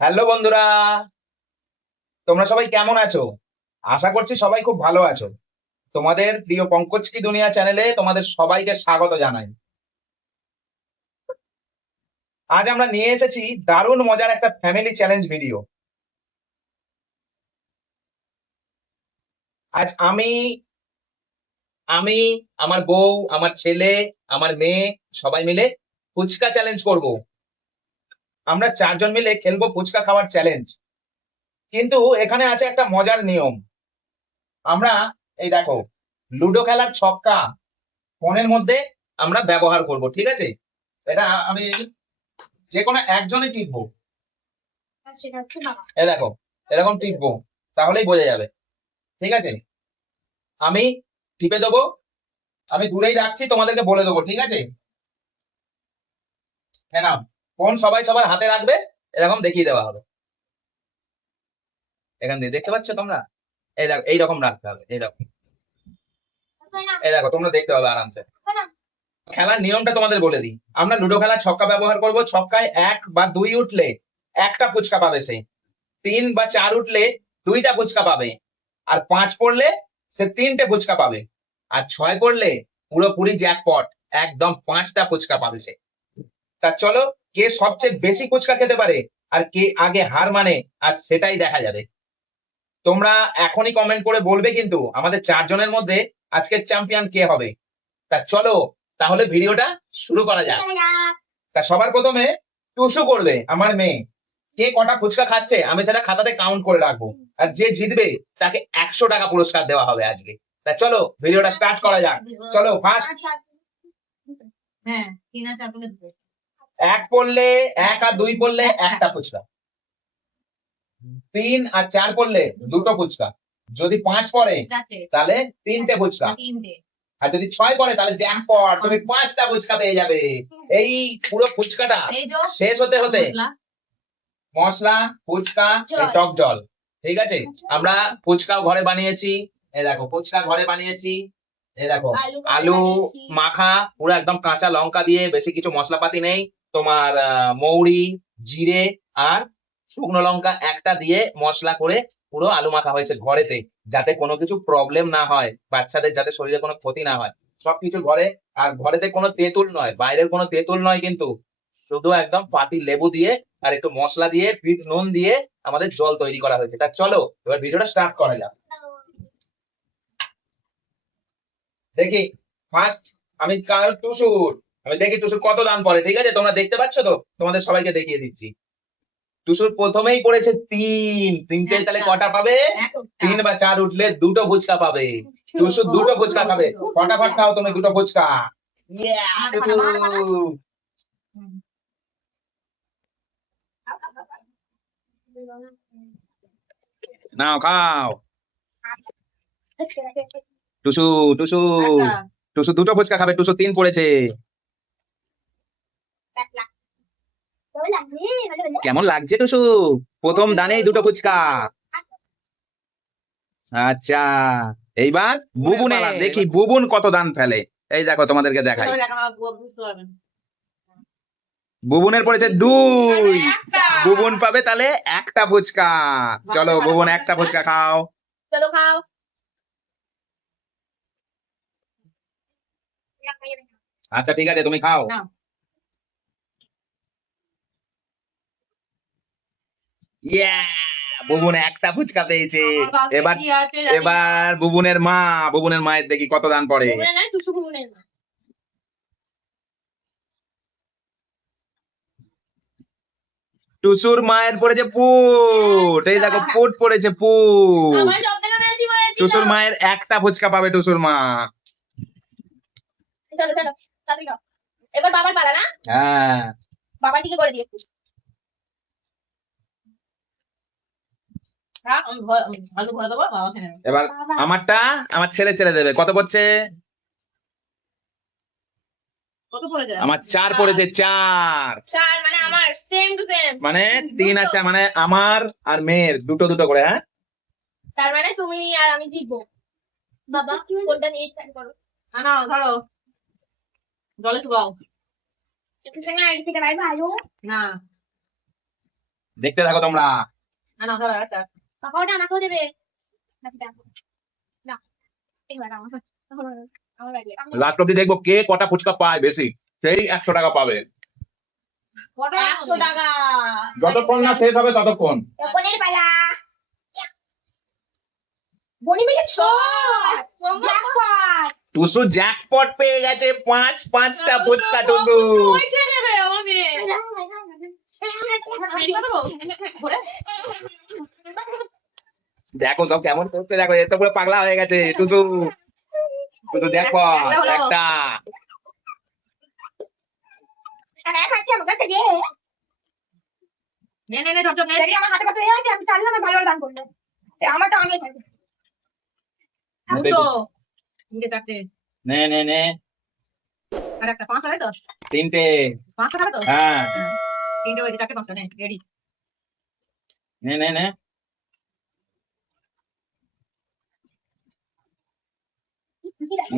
Hello বন্ধুরা, তোমরা সবাই কেমন আছো? আশা করছি সবাই খুব ভালো আছো। তোমাদের প্রিয় পঙ্কজ কি দুনিয়া চ্যানেলে তোমাদের সবাইকে স্বাগত জানাই। আজ আমরা নিয়ে এসেছি দারুণ মজার একটা ফ্যামিলি চ্যালেঞ্জ ভিডিও। আজ আমি আমি আমার বউ, আমার ছেলে, আমার মেয়ে সবাই মিলে ফুচকা চ্যালেঞ্জ করব। আমরা চারজন মিলে খেলবো ফুচকা খাওয়ার চ্যালেঞ্জ। কিন্তু এখানে আছে একটা মজার নিয়ম। আমরা এই দেখো, লুডো খেলার ছক্কা ফোনের মধ্যে আমরা ব্যবহার করব, ঠিক আছে? এটা আমি যে কোনো একজনই টিপবো। এ দেখো, এরকম টিপবো, তাহলেই বোঝা যাবে, ঠিক আছে? আমি টিপে দেবো, আমি দূরেই রাখছি, তোমাদেরকে বলে দেবো, ঠিক আছে? হ্যাঁ, নাও ফোন সবাই সবার হাতে রাখবে, এরকম দেখিয়ে দেওয়া হবে। এখান দিয়ে দেখতে পাচ্ছ তোমরা? এই দেখো, এইরকম রাখতে হবে, এইরকম। এই দেখো, তোমরা দেখতে পাবে আরামসে। খেলার নিয়মটা তোমাদের বলে দিই। আমরা লুডো খেলার ছক্কা ব্যবহার করব। ছক্কায় 1 বা 2 উঠলে একটা ফুচকা পাবে সে, 3 বা 4 উঠলে 2টা ফুচকা পাবে, আর 5 পড়লে সে 3টে ফুচকা পাবে, আর 6 পড়লে পুরোপুরি জ্যাকপট, একদম 5টা ফুচকা পাবে সে। তা চলো, কে সবচেয়ে বেশি ফুচকা খেতে পারে আর কে আগে হার মানে, আজ সেটাই দেখা যাবে। তোমরা এখনই কমেন্ট করে বলবে কিন্তু আমাদের চারজনের মধ্যে আজকের চ্যাম্পিয়ন কে হবে। তা চলো, তাহলে ভিডিওটা শুরু করা যাক। তা সবার প্রথমে টুসু করবে, আমার মেয়ে। কে কটা ফুচকা খাচ্ছে আমি সেটা খাতাতে কাউন্ট করে রাখবো, আর যে জিতবে তাকে 100 টাকা পুরস্কার দেওয়া হবে আজকে। তা চলো ভিডিওটা স্টার্ট করা যাক। চলো, ফার্স্ট হ্যাঁ, 3 আর 4 করে দিতে। 1 পড়লে, 1 আর 2 পড়লে একটা ফুচকা, 3 আর 4 পড়লে দুটো ফুচকা, যদি 5 পড়ে 4টে। তাহলে 3টে ফুচকা, 3টে। আর যদি 6 পড়ে তাহলে জ্যাকপট, তুমি 5টা ফুচকা পেয়ে যাবে। এই পুরো ফুচকাটা এই যো শেষ হতে হতে মশলা। মশলা, ফুচকা, এই টক জল, ঠিক আছে? আমরা ফুচকাও ঘরে বানিয়েছি। এই দেখো, ফুচকা ঘরে বানিয়েছি। এই দেখো, আলু মাখা, পুরো একদম কাঁচা লঙ্কা দিয়ে, বেশি কিছু মশলাপাতি নেই। তোমার মৌরি, জিরে আর শুকনো লঙ্কা একটা দিয়ে মশলা করে পুরো আলু মাখা হয়েছে ঘরেতে, যাতে কোনো কিছু প্রবলেম না হয়, বাচ্চাদের যাতে শরীরে কোনো ক্ষতি না হয়, সবকিছু ঘরে। আর ঘরেতে কোনো তেঁতুল নয়, বাইরের কোনো তেঁতুল নয়, কিন্তু শুধু একদম পাতি লেবু দিয়ে আর একটু মশলা দিয়ে, বিট নুন দিয়ে আমাদের জল তৈরি করা হয়েছে। তা চলো এবার ভিডিওটা স্টার্ট করা যাক। দেখি, ফার্স্ট আমি কাল টুসুর, আমি দেখি টুসুর কত দান পড়ে, ঠিক আছে? তোমরা দেখতে পাচ্ছ তো? তোমাদের সবাইকে দেখিয়ে দিচ্ছি। টুসুর প্রথমেই পড়েছে 3, 3টে তাহলে কটা পাবে? 3 বা 4 উঠলে দুটো ফুচকা পাবে। টুসু দুটো ফুচকা খাবে, ফটাফট খাও তুমি দুটো ফুচকা। ইয়া, টুসু নাও খাও। টুসু, টুসু, টুসু দুটো ফুচকা খাবে, টুসু 3 পড়েছে। কেমন লাগছে টুসু? প্রথম দানেই দুটো ফুচকা। আচ্ছা, এইবার বুবুনে, দেখি বুবুন কত দান ফেলে। এই দেখো, তোমাদেরকে দেখাই। বুবুনের পড়েছে 2, বুবুন পাবে তাহলে একটা ফুচকা। চলো বুবুন একটা ফুচকা খাও। চলো খাও। আচ্ছা ঠিক আছে, তুমি খাও। নাও। ইয়া, বুবুন একটা ফুচকা পেয়েছে। আমার বালতি এবার কি আছে জানি না। এবার বুবুনের মা, বুবুনের মায়ের দেখি কত দান পড়ে। বুবুনের নয়, টুসু বুবুনের মা। টুসুর মায়ের পড়েছে পুট, এই দেখো পুট পড়েছে, পুট। আমার সবথেকে বেশি পড়েছিল। টুসুর মায়ের একটা ফুচকা পাবে টুসুর মা। চলো চলো, তাড়াতাড়ি খাও। এবার বাবার পালা না? হ্যাঁ, বাবার দিকে করে দিই একটু। হ্যাঁ, আমি আলু ভরে দেবো, বাবা খেয়ে নেবে। এবার আমারটা আমার ছেলে ছেড়ে দেবে। কত পড়ছে? কত পড়ে যায়? আমার 4 পড়েছে, 4। 4 মানে আমার সেম টু সেম। মানে 3 আছে, মানে আমার আর মেয়ের দুটো দুটো করে। হ্যাঁ, তার মানে তুমি আর আমি জিতবো। বাবা কোনটা নিয়ে স্টার্ট করো? না ধরো, জলে চুবাও। একটু সঙ্গে আগে থেকে বাইরে আলু। না, দেখতে থাকো তোমরা। না না দাঁড়া একটা বাবা ওটা আমাকেও দেবে না এবার আমার বাড়ি লাস্ট অব্দি দেখবো কে কটা ফুচকা পায় বেশি, সেই 100 টাকা পাবে। 100 টাকা যতক্ষণ না শেষ হবে ততক্ষণ। বনের পালা বনি মিলে 6 জ্যাকপট টুসু জ্যাকপট পেয়ে গেছে, 5টা ফুচকা টুসু। ওই কে নেবে আমার মেয়ে আমি কথা বল ঘুরে দেখো সব কেমন করছে, দেখো এত পুরো পাগলা হয়ে গেছে টুসু। টুসু জ্যাকপট একটা। আরে খাচ্ছি আমার কাছে দে নে নে নে ঝপঝপ নে দেখি আমার হাতে কত আছে আমি চাইলে আমি ভালো ভালো দান করব আমারটা আমি খাবো দুটো তিনটে চারটে নে নে নে, আর একটা 5 টাকা তো 3টে। 5 টাকা তো হ্যাঁ তিনটে ওই চারটে 5 নে রেডি নে নে নে।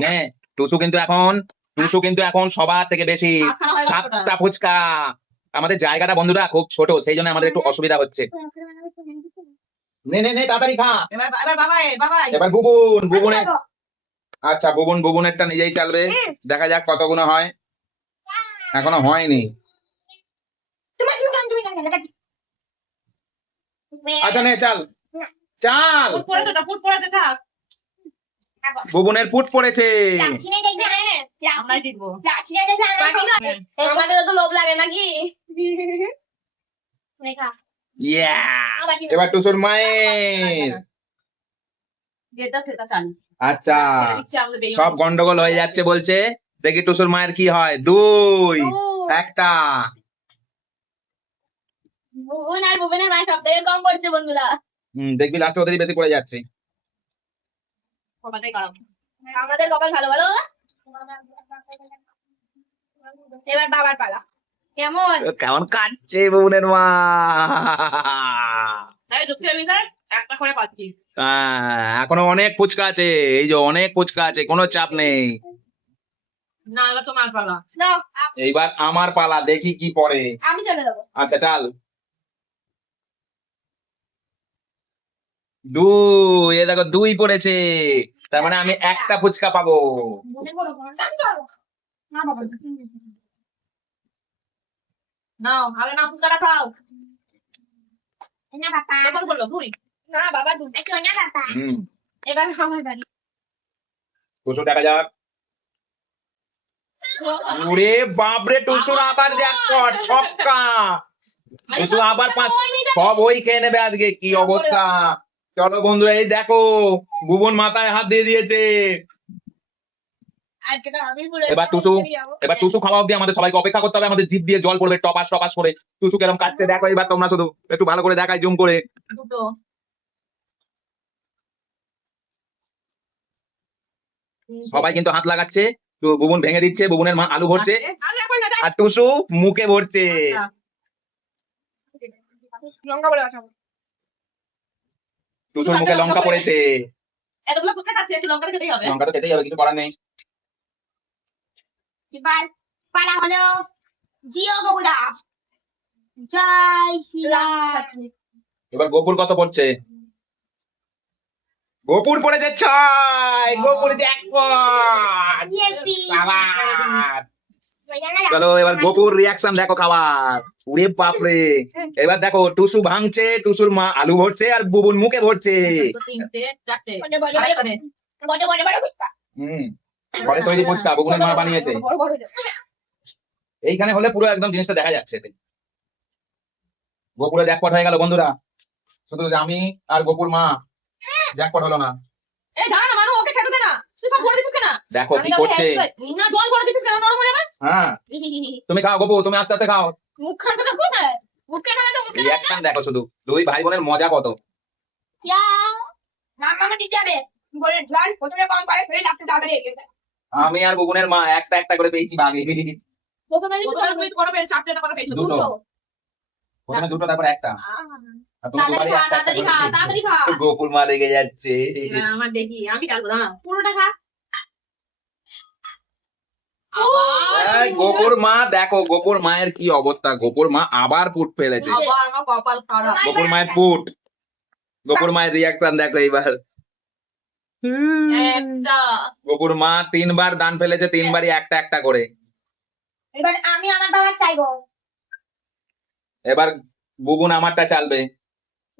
নে টুসু কিন্তু এখন সবার থেকে বেশি, 7টা ফুচকা। আমাদের জায়গাটা বন্ধুরা খুব ছোট, সেই জন্য আমাদের একটু অসুবিধা হচ্ছে। নে নে নে তাড়াতাড়ি খা। এবার এবার বাবা এবার বুবুনের। আচ্ছা বুবুনেরটা নিজেই চালবে, দেখা যাক কতগুলো হয়। এখনো হয়নি। তোমার তুমি না আচ্ছা নে চাল চাল। পুট পড়ে থাক বুবুনের পুট পড়েছে। লাসিনে দেখবে আমরাই জিতবো লাসিনে দেখবে আমাদেরও তো লোভ লাগে নাকি মেখা ইয়া, এবার টুসুর মায়ের। যেটা সেটা চাল আচ্ছা সব গন্ডগোল হয়ে যাচ্ছে বলছে, দেখি টুসুর মায়ের কি হয়। 2 একটা। বুবনের মায়ের সব থেকে কম করছে বন্ধুরা দেখবি লাস্টে ওদেরই বেশি পড়ে যাচ্ছে। কপালটাই খারাপ আমাদের কপাল ভালো ভালো এবার বাবার পালা কেমন কেমন কাটছে বুবনের মা। তাই দুঃখের বিষয় একটা করে পাচ্ছি এখনো অনেক ফুচকা আছে, এই যে অনেক ফুচকা আছে, কোনো চাপ নেই। না এবার তোমার পালা নাও এইবার আমার পালা, দেখি কি পড়ে। আমি চলে যাবো আচ্ছা চাল। 2, এ দেখো 2 পড়েছে, তার মানে আমি একটা ফুচকা পাবো। না বাবা নাও আগে না ফুচকাটা খাও না বাবা কত বললো তুই না বাবা দুটো কেউ না বাবা এবার আমার বাড়ি টুসু দেখা যাক। ওরে বাপরে টুসুর আবার জ্যাকপট, ছক্কা। টুসু আবার 5, সব ওই খেয়ে নেবে আজকে, কি অবস্থা। চলো বন্ধুরা, এই দেখো বুবন মাথায় হাত দিয়ে দিয়েছে। আজকে তো আমি পুরো এবার টুসু খাওয়া অব্দি আমাদের সবাইকে অপেক্ষা করতে হবে, আমাদের জিভ দিয়ে জল পড়বে টপাস টপাস করে। টুসু কেরম কাটছে দেখো, এবার তোমরা শুধু একটু ভালো করে দেখাই জুম করে। দুটো সবাই কিন্তু হাত লাগাচ্ছে, তো বুবন ভেঙে দিচ্ছে, বুবনের মা আলু ভরছে, আগে একবার না আর টুসু মুখে ভরছে। লঙ্কা বলে আসাম টুসুর মুখে লঙ্কা পড়েছে। এতগুলো ফুচকা খাচ্ছে একটু লঙ্কা খেতেই হবে লঙ্কা তো খেতেই হবে, কিছু করার নেই। এবার পালা হলো জিও গোগুদা জয় শ্রীরাম এবার গোপুর কত পড়ছে। গোপুর পড়েছে 6, গোপুর জ্যাকপট। সাবাস। চলো এবার গোপুর রিয়াকশন দেখো খাবার। উরে বাপরে, এবার দেখো টুসু ভাঙছে, টুসুর মা আলু ভরছে, আর বুবুন মুখে ভরছে। দুটো তিনটে চারটে বড় বড় ঘরে তৈরি ফুচকা বুবুনের মা বানিয়েছে। এইখানে হলে পুরো একদম জিনিসটা দেখা যাচ্ছে। গোপুরে জ্যাকপট হয়ে গেল বন্ধুরা, শুধু আমি আর গোপুর মা, জ্যাকপট হলো না। এই দাঁড়া না মানু ওকে খেতে দে না তুই সব ভরে দিছিস কেন দেখো কি করছে। না জল ভরে দিছিস কেন নরম হয়ে যাবে হ্যাঁ তুমি খাও গোপু, তুমি আস্তে আস্তে খাও। মুখ খাবে না কোথায় মুখ খাবে না তো মুখ রিয়াকশন দেখো শুধু, 2 ভাই বোনের মজা কত। ইয়া মামা দিতে যাবে বলে জল প্রথমে কম করে ফেলে লাগতে যাবে রে আমি আর বুবুনের মা একটা একটা করে পেয়েছি ভাগে। প্রথমে প্রথমে তুমি করে পেয়ে চারটে করে পেয়েছো দুটো। প্রথমে 2টো তারপর একটা। আর তুমি দুবারই একটা একটা করে পেয়েছো। তাড়াতাড়ি খা গোপুর মা লেগে যাচ্ছে। এবার আমার দেখি আমি চালবো দাঁড়া পুরোটা খা এই গোপুর মা দেখো, গোপুর মায়ের কি অবস্থা, গোপুর মা আবার পুট ফেলেছে। আবার আমার কপাল খারাপ। গোপুর মায়ের পুট, গোপুর মায়ের রিয়াকশন দেখো এইবার। একটা। গোপুর মা 3 বার দান ফেলেছে, 3বারই একটা একটা করে। এবার আমি আমার বাবার চাইবো। এবার বুবুন আমারটা চালবে।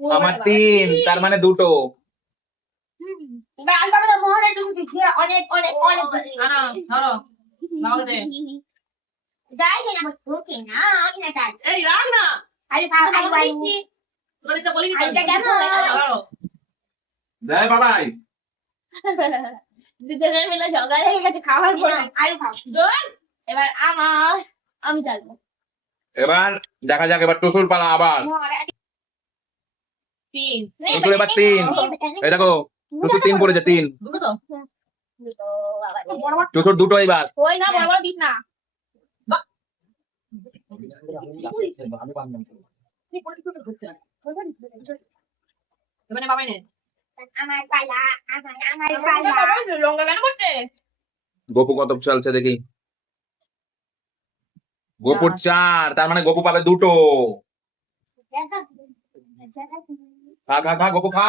আমার 3, তার মানে 2টো। এবার আমি বাবা মোহনের টুকু দিচ্ছি, অনেক অনেক অনেক বেশি। আনা, ধরো। নাও দে। যাই কেনা ওকে না আমি না চাই। এই রাখ না। আলু খাও আলু আলু। তোরা দিতে বলিনি তো। আলুটা কেমন? ধরো। জয় বাবাই। দুজনে মিলে ঝগড়া লেগে গেছে খাওয়ার পর। আলু খাও। ধর। এবার আমি চাইবো। এবার দেখা যাক, এবার টুসুর পালা আবার। তিন। টুসুর এবার 3। এই দেখো, টুসুর 3 পড়েছে, 3। দুটো তো। টুসুর 2টো এবার। ওই না বড় বড় দিস না। এবারে বাবাই নে। আমার পালা আমার পালা। লঙ্কা কেন করতে? গোপু কত চালছে দেখি। গোপুর 4, তার মানে গোপু পাবে 2টো। খা খা খা, গোপু খা।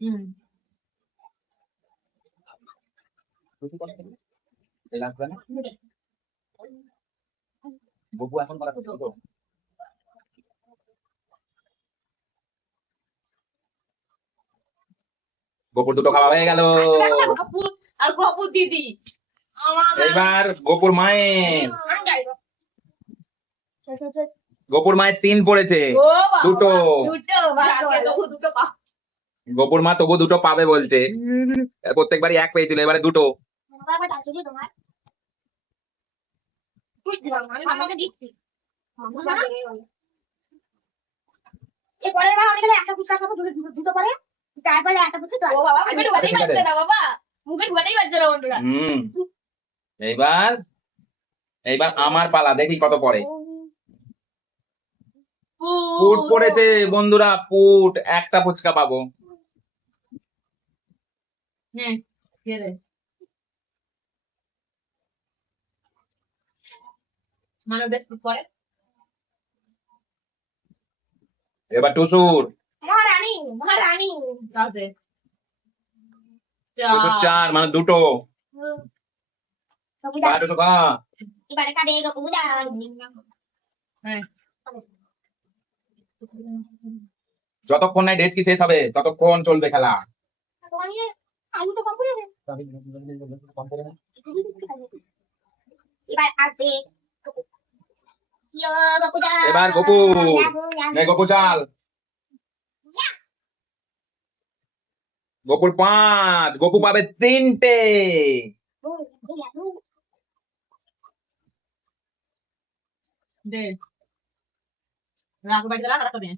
হুম। গোপু এখন বলা তো। গোপুর 2টো খাওয়া হয়ে গেল। গপুর আর গপুর দিদি। আমার এবার গোপুর মায়ের, গোপুর মায়ের 3 পড়েছে, 2টো। আজকে তবু দুটো পা। গোপুর মা তবু 2টো পাবে বলছে। প্রত্যেকবারই 1 পেয়েছিল, এবারে 2টো। আমাকে দিচ্ছি। পরের বার আমি গেলে একটা ফুচকা খাবো, দুটো করে তারপরে একটা ফুচকা। ও বাবা মুখে ঢুকাতেই পারছে না বাবা, মুখে ঢুকাতেই পারছে না বন্ধুরা। এইবার এইবার আমার পালা, দেখি কত পড়ে। পুট পড়েছে বন্ধুরা, পুট। একটা ফুচকা পাবো। হ্যাঁ, দিয়ে দে। মানব বেশ পরে। এবার টুসুর, মহারানী মহারানী। গাছ দে। টুসুর 4, মানে 2টো। খা টুসু খা। এবারে খাবে গপুদা। হ্যাঁ। যতক্ষণ না ডেচকি শেষ হবে ততক্ষণ চলবে খেলা। আলু তো কম পড়ে যাবে। এবার আসবে গপুদা। এবার গপু, নে গপু চাল। গপুর 5, গপু পাবে 3টে। দে। রাখ বাড়িতে রাখ, রাখতে দে।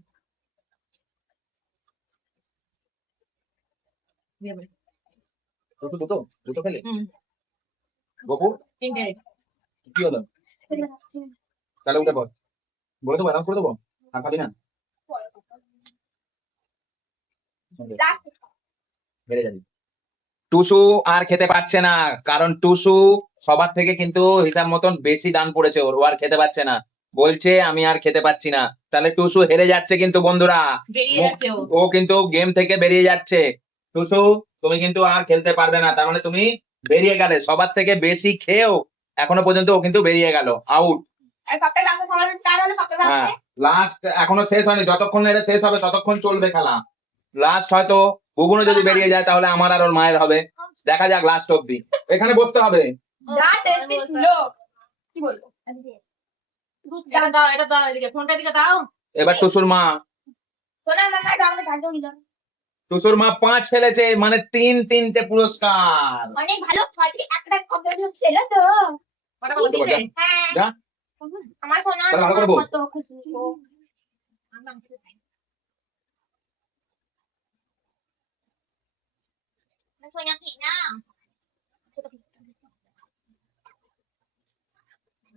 দিয়ে দে। দুটো খেলে হুম। গপু তিনটে। কি হলো? তাহলে উঠে পড়, বলে দেবো, অ্যানাউন্স করে দেবো। আর খাবি না, হেরে যাবি। টুসু আর খেতে পারছে না, কারণ টুসু সবার থেকে কিন্তু হিসাব মতন বেশি দান পড়েছে ওর, ও আর খেতে পারছে না, বলছে আমি আর খেতে পাচ্ছি না। তাহলে টুসু হেরে যাচ্ছে কিন্তু বন্ধুরা, বেরিয়ে যাচ্ছে ও। ও কিন্তু গেম থেকে বেরিয়ে যাচ্ছে। টুসু তুমি কিন্তু আর খেলতে পারবে না, তার মানে তুমি বেরিয়ে গেলে। সবার থেকে বেশি খেয়েও এখনো পর্যন্ত ও কিন্তু বেরিয়ে গেল, আউট। সপ্তাহে লাস্টে সবার স্টার্ট হলো সপ্তাহে হ্যাঁ, লাস্ট এখনো শেষ হয়নি, যতক্ষণ না এটা শেষ হবে ততক্ষণ চলবে খেলা। লাস্ট হয়তো বুবুনও যদি বেরিয়ে যায় তাহলে আমার আর ওর মায়ের হবে, দেখা যাক লাস্ট অব্দি। এখানে বসতে হবে। যা টেস্টি ছিল কি বলবো। এটা দাও, এটা দাও, এদিকে ফোনটা এদিকে দাও। এবার টুসুর মা, সোনা মামা এটা আমাকে জানতে দিল। টুসুর মা 5 ফেলেছে, মানে 3টে পুরস্কার। অনেক ভালো ফাইট, একটা কম্পিটিশন ছিল তো। কটা বলো? তিনটে? হ্যাঁ যা, আমার সোনা তাহলে ভালো করে মামা বল। কত খুশি। সোনা কি না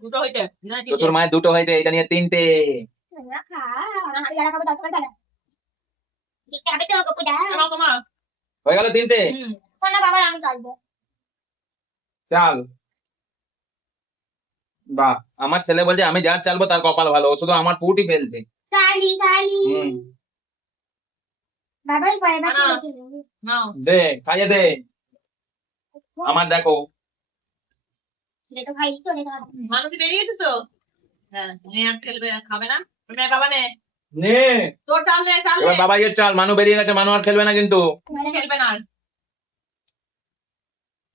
দুটো হইতে। না, তিনটে। টুসুর মায়ের 2টো হয়েছে, এটা নিয়ে 3টে। সোনা খা আমার হাতে গেলা খাবে তারপর গেলা দিতে হবে তো গপুদা। নাও তোমার। হয়ে গেল 3টে। হুম। না বাবা আমি চাইবো। চাল বাহ, আমার ছেলে বলছে আমি যার চালবো তার কপাল ভালো, ও শুধু আমার পুটই ফেলছে। চালি চালি হুম, বাবাই পায় না না, করেছে। নাও দে খাইয়ে দে। আমার দেখো, এটা ভাই চলে গেল। মানু কি বেরিয়ে গেছে তো? হ্যাঁ, নে আর খেলবে খাবে না? নে বাবা নে, নে তোর চাল নে, চাল নে। এবার বাবা ইয়ে চাল, মানু বেরিয়ে গেছে, মানু আর খেলবে না কিন্তু। খেলবে না আর।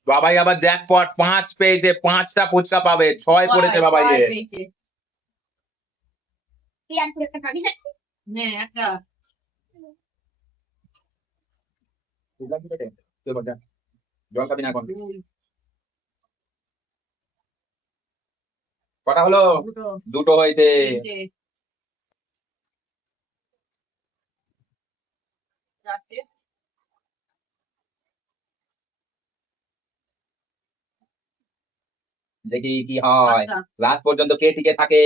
বাবাই আবার জ্যাকপট 5 পেয়েছে, 5টা ফুচকা পাবে, 6 পড়েছে বাবাই ছয় এর। পেয়েছে। তুই আর একটা খাবি না? নে একটা। জল খাবি না এখন? দুই, কটা হলো? দুটো, দুটো হয়েছে। তিনটে, চারটে, দেখি কি হয়, পাঁচটা। লাস্ট পর্যন্ত কে টিকে থাকে।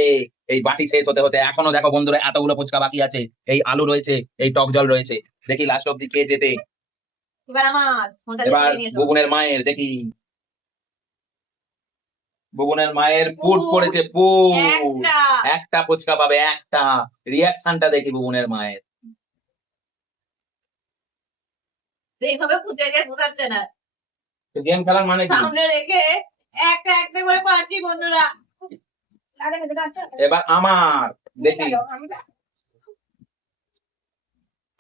এই বাটি শেষ হতে হতে এখনো দেখো বন্ধুরা এতগুলো ফুচকা বাকি আছে, এই আলু রয়েছে, এই টক জল রয়েছে, দেখি লাস্ট অব্দি কে জেতে। এবার আমার ফোনটা দিয়ে এবার তুলে নিয়ে এসো। বুবুনের মায়ের দেখি, বুবুনের মায়ের পুট পুট, পড়েছে, পুট। একটা। একটা ফুচকা পাবে, একটা। রিয়াকশনটা দেখি বুবুনের মায়ের। এইভাবে খুঁজে গিয়ে বোঝাচ্ছে না, গেম খেলার মানে কি? সামনে রেখে একটা একটা করে পাচ্ছি বন্ধুরা। দাদা দাদা আছে। এবার আমার দেখি, আমি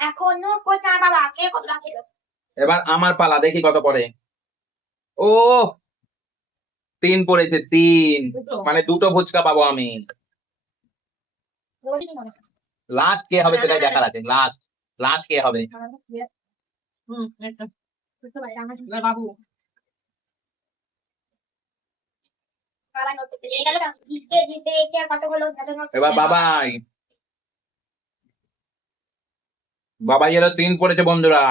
এখনো কোচা বাবা কে কত রাখে। এবার আমার পালা, দেখি কত পড়ে। ও 3 পড়েছে, 3। দুটো। মানে দুটো ফুচকা পাবো আমি। লাস্ট কে হবে সেটাই দেখার আছে, লাস্ট লাস্ট কে হবে। একটা। এবার বাবু। জিতে জিতে এটা কত হলো এবার বাবাই, বাবাই এর 3 পড়েছে বন্ধুরা,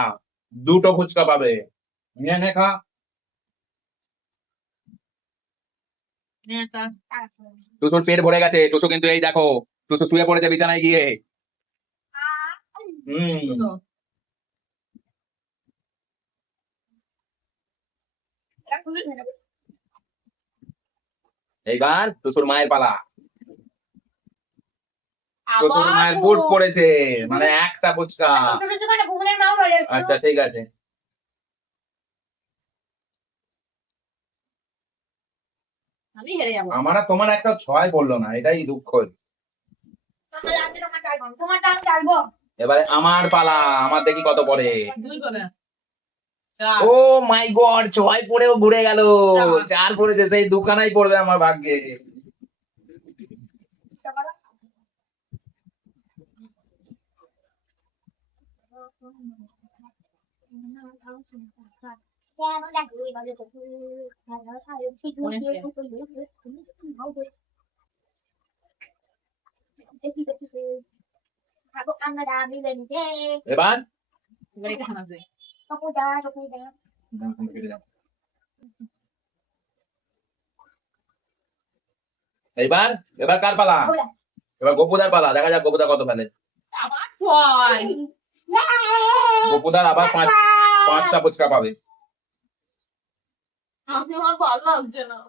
দুটো ফুচকা পাবে। নিয়ে নে খা। নে একটা। টুসুর পেট ভরে গেছে, টুসু কিন্তু এই দেখো, টুসু শুয়ে পড়েছে বিছানায় গিয়ে। দুটো। এইবার টুসুর মায়ের পালা। টুসুর আবার মায়ের পুট পুট। পড়েছে, মানে একটা ফুচকা। আচ্ছা ঠিক আছে। আমি হেরে যাবো। আমার আর তোমার একটা 6 বললো না, এটাই দুঃখ। তোমার টান চালবো। এবারে আমার পালা, আমার দেখি কত পড়ে। দুই পাবে। চার। ও মাই গড, 6 পড়েও ঘুরে গেল। চার। 4 পড়েছে, সেই দুখানাই পড়বে আমার ভাগ্যে। এবার এবার এটা হানাবে। এইবার, এবার কার পালা? এবার গোপুদার পালা, দেখা যাক গোপুদা কত ফেলে। আবার ছয়। গোপুদার আবার 5টা ফুচকা পাবে। আমি আমার ভালো লাগছে না।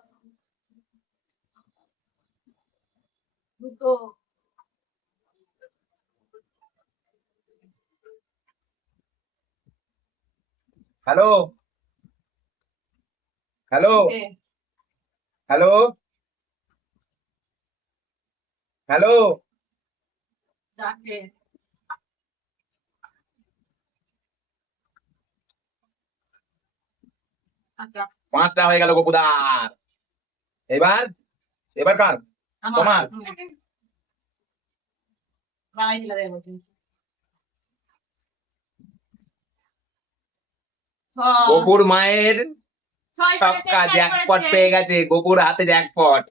দুটো। হ্যালো, হ্যালো, তিনটে। Hello, hello. চারটে। আচ্ছা। 5টা হয়ে গেল গোপুদার। এবার, এবার কার? আমার। তোমার। বাড়াই দিলে দেবো বলছি। ছয়। গোপুর মায়ের ছয় ছক্কা, করেছে, ছয় জ্যাকপট করেছে। পেয়ে গেছে, গোপুর হাতে জ্যাকপট।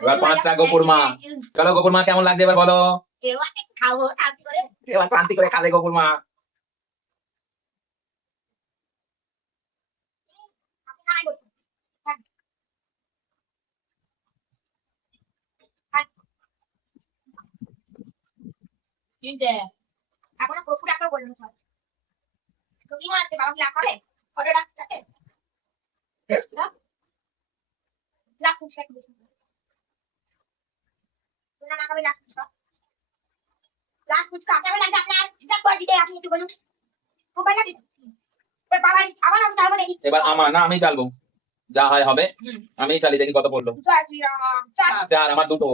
এবার 5টা গোপুর মা। চলো গোপুর মা কেমন লাগছে এবার বলো। খাবো শান্তি করে। এবার শান্তি করে খাবে গোপুর মা। তিনটে। এখনো প্রচুর একটা বলুন তুমি মনে হচ্ছে বাবা কি রাখ হবে অর্ডার রাখতে রাখ ফুচকা একটু বেশি না না খাবে রাখ ফুচকা কেমন লাগছে আপনার হিসাব করে দিতে আপনি একটু বলুন খুব ভালো লাগে এবার বাবা আবার আমি চালবো দেখি এবার আমার না আমি চালবো, যা হয় হবে। আমি চালি, দেখি কত পড়লো। জয় শ্রীরাম চাল চার, আমার দুটো।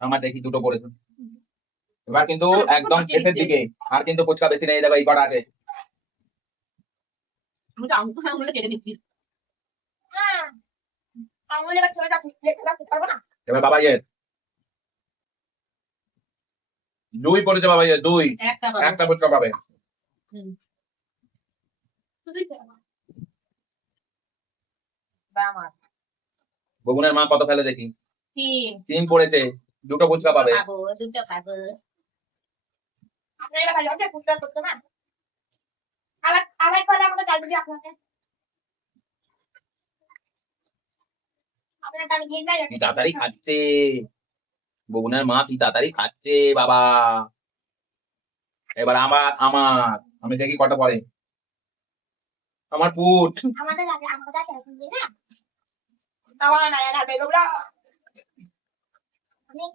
আমার দেখি দুটো পড়েছে। এবার কিন্তু একদম শেষের দিকে, আর কিন্তু ফুচকা বেশি নেই, দেখো এই কটা আছে। আমি তো আঙুলে কেটে দিচ্ছি। আঙুলে এবার চলে যাচ্ছে খেতে পারবো না এবার বাবা ইয়ে দুই পড়েছে, বাবা ইয়ে দুই, একটা বাবা। একটা ফুচকা পাবে। শুধুই খেতে বা আমার বগুনের মা কত ফেলে দেখি। তিন তিন পড়েছে, দুটো ফুচকা পাবে। খাবো, দুটো খাবো। আপনার এবার ভালো হবে ফুচকা করতে না আবার করে আমাকে চাল দিবি আপনাকে আপনার আমি দিয়ে যাই কি তাড়াতাড়ি খাচ্ছে বগুনের মা, কি তাড়াতাড়ি খাচ্ছে বাবা। এবার আমি দেখি কটা পড়ে। আমার পুট। আমাদের কাছে আমাদের কাছে এখন দিয়ে না আমার না না বেরোবো অনেক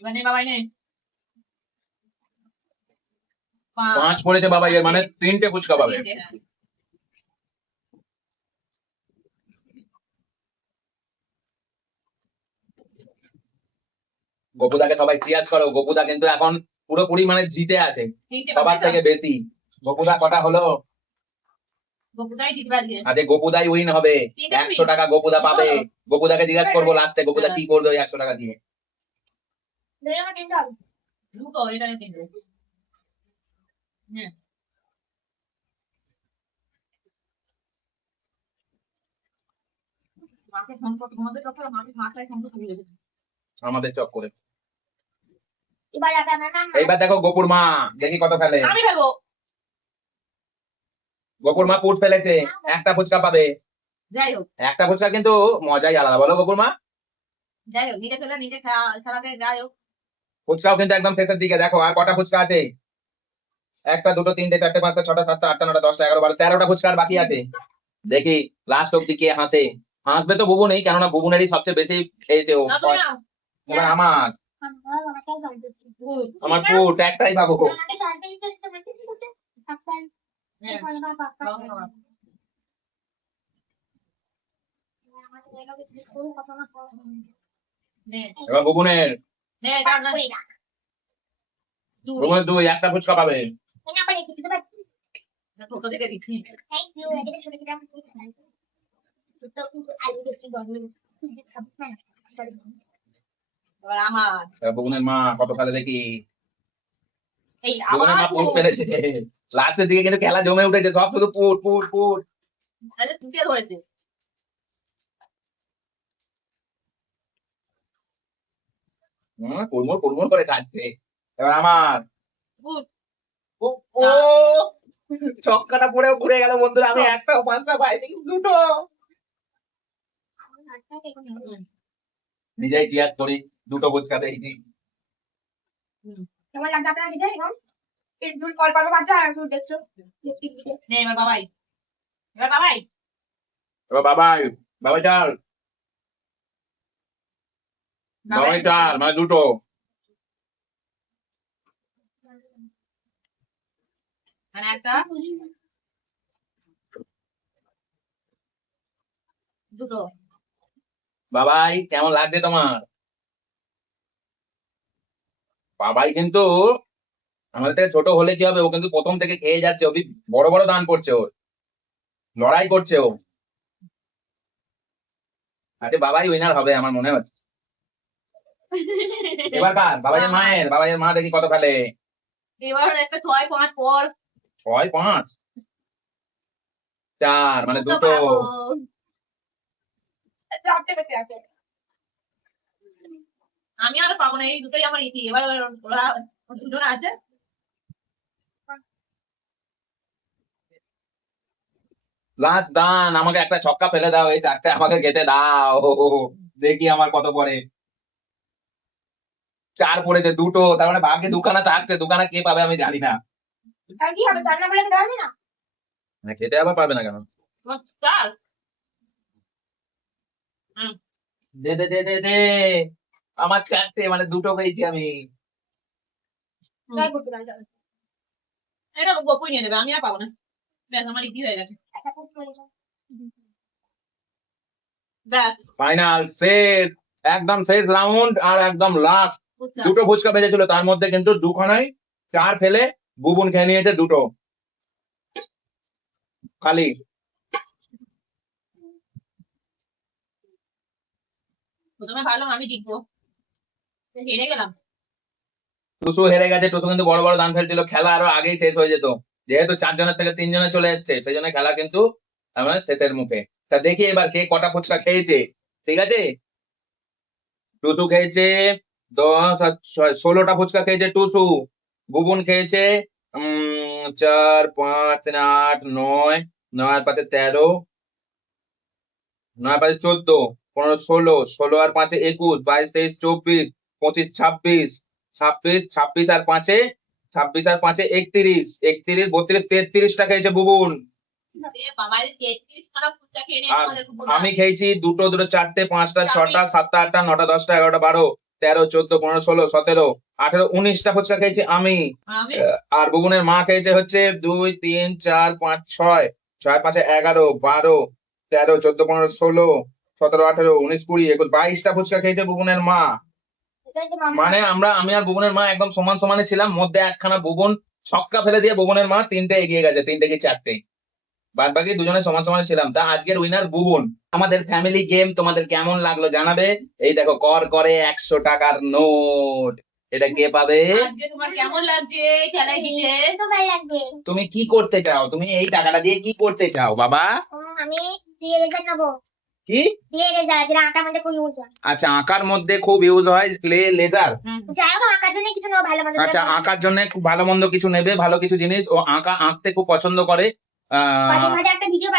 এবার নে বাবাই নে। পাঁচ। পাঁচ পড়েছে বাবা ইয়ের, মানে তিনটে ফুচকা পাবে। তিনটে, হ্যাঁ। গপুদাকে সবাই চিয়ার্স করো, গপুদা কিন্তু এখন পুরোপুরি মানে জিতে আছে তিনটে সবার পাবে থেকে বেশি। গপুদা কটা হলো? গপুটাই জিতবে আজকে। আজকে গপুদাই উইন হবে। তিনটে 100 টাকা গপুদা পাবে। গপুদাকে জিজ্ঞাসা করবো লাস্টে, গপুদা হ্যাঁ। কি করবে ওই 100 টাকা দিয়ে। বেরোবো কিন্তু হবে দুটো এটা নে তিনটে। হ্যাঁ। মাকে ফোন করতে তোমাদের কথা মাকে মাথায় ফোন করতে ভুলে গেছি। আমাদের চক করে। এবার যাবে আমার মা এইবার দেখো গপুর মা, দেখি কত ফেলে। আমি ফেলবো। গপুর মা পুট ফেলেছে, একটা ফুচকা পাবে। যাই হোক একটা ফুচকা কিন্তু মজাই আলাদা, বলো গপুর মা। যাই হোক নিজে ফেলে নিজে খেলাতে যাই হোক। ফুচকাও কিন্তু একদম শেষের দিকে, দেখো আর কটা ফুচকা আছে। একটা, দুটো, তিনটে, চারটে, পাঁচটা, ছটা, সাতটা, আটটা, নটা, 10টা, 11, 12, 13টা ফুচকা আর বাকি আছে। দেখি লাস্ট অব্দি কে হাসে। হাসবে তো বুবু নেই, কেননা বুবুনেরই সবচেয়ে বেশি খেয়েছে ও। নাও তুমি নাও। এবার আমার আমাকে জল দিচ্ছি গুড। আমার ফুট একটাই পাবো। আমাকে জল দিতে দিতে মানে কি করতে আপনার হ্যাঁ। এখানে বা পাপা নাও, নাও। আমাদের এলাকা কিছু করু কথা না নে এবার বুবুনের, নে দাও না। দুই। বুবুনের দুই, একটা ফুচকা পাবে। না পারে কিছু তো ছোট থেকে দিচ্ছি। থ্যাংক ইউ এটা ছোট ছোট আমি কিছু খাই তো কিন্তু আলু বেশি গরম সুজি খাবো না এবার আমার এবার বুবুনের মা কত ফেলে দেখি। এই বুবুনের মা আবার পুট ফেলেছে। লাস্টের দিকে কিন্তু খেলা জমে উঠেছে, সব শুধু পুট পুট পুট। আরে দুটো ধরেছে। কুড়মুড় কুড়মুড় করে খাচ্ছে। এবার আমার গুড। ও ও, ছক্কাটা পড়েও ঘুরে গেল বন্ধুরা, আমি একটা পাঁচটা পাই দেখি দুটো। নিজেই চিয়ার্স করি, দুটো ফুচকা পেয়েছি। কেমন লাগছে আপনার দিকে এখন এই দুল কল কল বাজছে আর একটু দেখছো লিপস্টিক দিকে নে এবার বাবাই। এবার বাবাই। এবার বাবাই, বাবাই চাল, বাবাই চাল, মানে দুটো। মানে একটা দুটো। বাবাই কেমন লাগছে তোমার? বাবাই কিন্তু আমাদের থেকে ছোট হলে কি হবে, ও কিন্তু প্রথম থেকে খেয়ে যাচ্ছে, ও বড় বড় দান করছে, ওর লড়াই করছে ও। আচ্ছা বাবাই উইনার হবে আমার মনে হচ্ছে। এবার কার? বাবাইয়ের মায়ের, বাবাইয়ের মা দেখি কত ফেলে। এবার একটা 6-5 পর 6, 5, 4, মানে দুটো। পাবো। চারটে বেঁচে আছে আমি আর পাবো না, এই দুটোই আমার ইতি। এবার ওরা দুজন আছে। লাস্ট দান, আমাকে একটা ছক্কা ফেলে দাও, এই চারটে আমাকে কেটে দাও। দেখি আমার কত পড়ে। চার পড়েছে দুটো, তার মানে ভাগ্যে দুখানা থাকছে, দুখানা কে পাবে আমি জানি না। আর কি হবে, চার না বলে দেওয়া হবে না? মানে খেতে আবার পারবে না কেন? চার দে দে দে দে দে, আমার চারটে, মানে দুটো পেয়েছি আমি। ট্রাই করতে পারি, চলো। এটা গপুই নিয়ে নেবে, আমি আর পাবো না। ব্যাস আমার ইজি হয়ে গেছে। একটা করতে পারি, চলো। ব্যাস ফাইনাল শেষ, একদম শেষ রাউন্ড আর একদম লাস্ট। ফুচকা। দুটো ফুচকা বেজেছিল, তার মধ্যে কিন্তু দুখানাই চার ফেলে বুবুন খেয়ে নিয়েছে দুটো খালি। প্রথমে ভাবলাম আমি জিতবো, হেরে গেলাম। টুসু হেরে গেছে, টুসু কিন্তু বড় বড় দান ফেলছিল, খেলা আরো আগেই শেষ হয়ে যেত। যেহেতু 4 জনের থেকে 3 জনে চলে এসছে, সেই জন্য খেলা কিন্তু আমরা শেষের মুখে। তা দেখি এবার কে কটা ফুচকা খেয়েছে, ঠিক আছে। টুসু খেয়েছে 10 আর 16টা ফুচকা খেয়েছে টুসু। বুবুন খেয়েছে 4 5 3 8 9, 9 আর 5 13, 9 আর 5 14, 15 16, 16 আর 5 21, 22 23 24, 25 26, 26 26 আর 5 26 আর 5 31, 31 32 33টা খেয়েছে বুবুন। এ বাবা, এই 33 খানা ফুচকা খেয়ে নিয়ে আর আমাদের খুব আমি খেয়েছি দুটো দুটো, চারটে, পাঁচটা, ছটা, সাতটা, আটটা, নটা, 10টা, 11টা, 12, 13 14 15 16 17 18 19টা ফুচকা খেয়েছি আমি। আমি আর বুবুনের মা খেয়েছে হচ্ছে 2 3 4 5 6, 6 5 11 12 13 14 15 16 17 18 19 20 21 22টা ফুচকা খেয়েছে বুবুনের মা। এটা হচ্ছে মামা। মানে আমি আর বুবুনের মা একদম সমান সমানে ছিলাম, মধ্যে একখানা বুবুন ছক্কা ফেলে দিয়ে বুবুনের মা 3টে এগিয়ে গেছে, 3টে কি 4টে, বাদ বাকি দুজনে সমান সমানে ছিলাম। তা আজকের উইনার বুবুন। আমাদের ফ্যামিলি গেম তোমাদের কেমন লাগলো জানাবে। এই দেখো কর করে 100 টাকার নোট, এটা কে পাবে? আজকে তোমার কেমন লাগছে এই খেলায় জিতে? তো ভালো লাগবে। তুমি কি করতে চাও, তুমি এই টাকাটা দিয়ে কি করতে চাও বাবা? আমি দিয়ে রেজাল্ট নেবো। কি? দিয়ে রেজাল্ট, যেটা আঁকার মধ্যে খুব ইউজ হয়। আচ্ছা, আঁকার মধ্যে খুব ইউজ হয় ক্লে লেজার। যাই হোক, আঁকার জন্য কিছু নেবো ভালো মন্দ। আচ্ছা, আঁকার জন্য খুব ভালো মন্দ কিছু নেবে, ভালো কিছু জিনিস। ও আঁকা আঁকতে খুব পছন্দ করে। কদিন বাদে একটা ভিডিও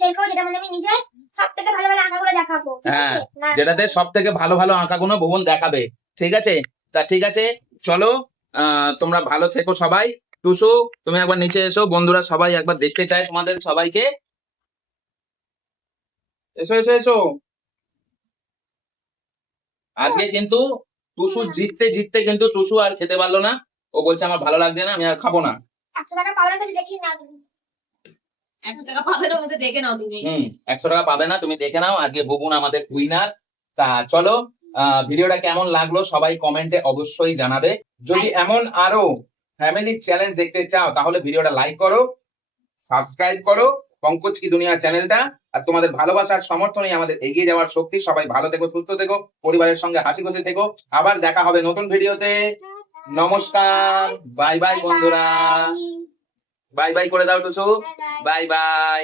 শেয়ার করবো, যেটা মধ্যে আমি নিজে সব থেকে ভালো ভালো আঁকাগুলো দেখাবো, ঠিক হ্যাঁ, আছে? না, যেটাতে সব থেকে ভালো ভালো আঁকাগুলো ভুবন দেখাবে, ঠিক আছে। তা ঠিক আছে, চলো, তোমরা ভালো থেকো সবাই। টুসু, তুমি একবার নিচে এসো, বন্ধুরা সবাই একবার দেখতে চায় তোমাদের সবাইকে। এসো এসো এসো। আজকে কিন্তু টুসু জিততে জিততে কিন্তু টুসু আর খেতে পারলো না। ও বলছে আমার ভালো লাগছে না, আমি আর খাবো না। 100 টাকা পাওয়া তো দেখি না। 100 টাকা পাবে না, মধ্যে দেখে নাও তুমি। 100 টাকা পাবে না, তুমি দেখে নাও। আজকে বুবুন আমাদের উইনার। তা চলো, ভিডিওটা কেমন লাগলো সবাই কমেন্টে অবশ্যই জানাবে। যদি এমন আরো ফ্যামিলি চ্যালেঞ্জ দেখতে চাও তাহলে ভিডিওটা লাইক করো, সাবস্ক্রাইব করো পঙ্কজ কি দুনিয়া চ্যানেলটা। আর তোমাদের ভালোবাসার সমর্থনই আমাদের এগিয়ে যাওয়ার শক্তি। সবাই ভালো থেকো, সুস্থ থেকো, পরিবারের সঙ্গে হাসি খুশি থেকো। আবার দেখা হবে নতুন ভিডিওতে। নমস্কার, বাই বাই বন্ধুরা, বাই বাই করে দাও টুসু, বাই বাই।